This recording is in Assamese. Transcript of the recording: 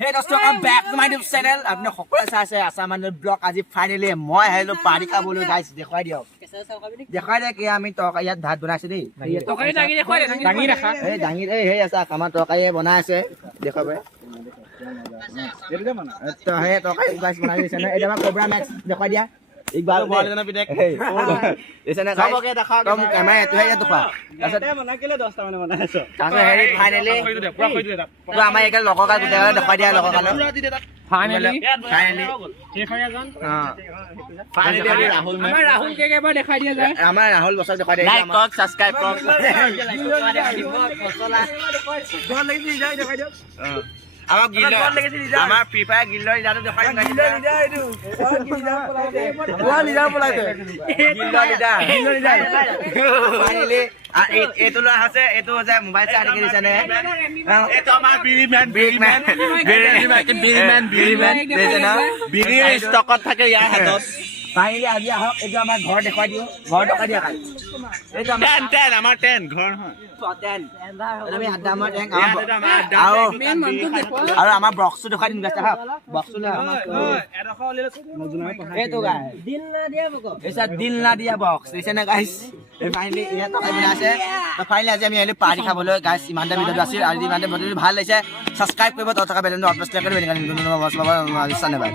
Hey dosto, welcome back to my YouTube channel. আপনি সকলে চাইছে আসামানৰ ব্লগ আজি ফাইনালি মই আহিলো পাৰি খাবলৈ গাইছ দেখুৱাই দিয়ক দেখাই দে কি আমি তৰকাৰী ইয়াত ভাত বনাইছে দেই তৰকাৰী দাঙি দেখুৱাই দে দাঙি ৰাখা এই ডাঙি এই আছে আমাৰ তৰকাৰী বনাই আছে দেখাব তো হে তৰকাৰী গাইছ বনাই দিছে না এটা কোবৰা মেক্স দেখুৱাই দিয়া एक बार बोल देना पिटे ऐसा ना सब के दिखा कम कैमरा है तो है तो खा এটা বনা কেলে 10টা মানে বনাইছো তাকে হেৰি ফাইনালি তো আমাৰ একে লগৰ কা গুটেলা দেখাই দিয়া লগৰ কা ফাইনালি ফাইনালি ৰাহুল আমাৰ ৰাহুল কে এবাৰ দেখাই দিয়া যায় আমাৰ ৰাহুল বছৰ দেখাই দিয়া লাইক কৰক সাবস্ক্ৰাইব কৰক বল লাগি যায় দেখাই দিয়ক আমাৰ গিল্ল আমাৰ ফ্ৰী ফায়াৰ গিল্লৰ লিডাৰটো দেখাই দিম গিল্লৰ লিডাৰ এইটো গিল্লৰ পলাইছে গিল্লৰ লিডাৰ ফাইনালি এইটো লোৱা আছে এইটো যে মোবাইল চাই আনি দিছে নে এইটো আমাৰ বিৰিমেন দেছে না বিৰি ষ্টকত থাকে ইয়াৰ হাতত ফাইনালি আজি আহক এইটো আমাৰ ঘৰ দেখুৱাই দিও ঘৰ টকা দিয়া খাই এইটো আমাৰ 10 আমাৰ 10 ঘৰ হয় 10 আমি হাত আমাৰ 10 আৰু আমাৰ বক্সটো দেখাই দিম গাইছ হা বক্সটো লা এডখ উলিয়াছো এইটো গাই দিল না দিয়া বক্স দিছে না গাইছ ফাইনালি ইয়া টকা বিনা আছে তো ফাইনালি আজি আমি আহিলো পাৰি খাবলৈ গাইছ ইমানটা ভিডিঅ আছিল আৰু ইমানটা ভিডিঅ ভাল লাগিছে সাবস্ক্ৰাইব কৰিব তথা বেলনো আপলোড কৰিব বেলনো ধন্যবাদ